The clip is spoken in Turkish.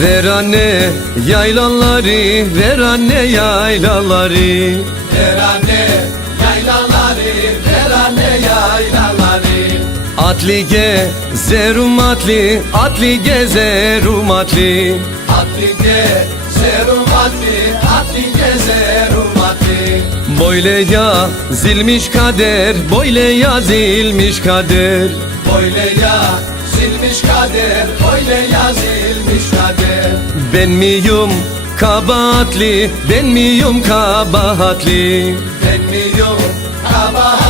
Ver anne yaylaları, ver anne yaylaları. Ver anne yaylaları, ver anne yaylaları. Atli gezerum atli, atli gezerum atli. Atli gezerum atli, atli gezerum atli. Böyle yazılmış kader, böyle yazılmış kader. Böyle yazılmış kader, böyle yazılmış Ben miyum kabahatli, ben miyum kabahatli? Ben miyim kabahatli,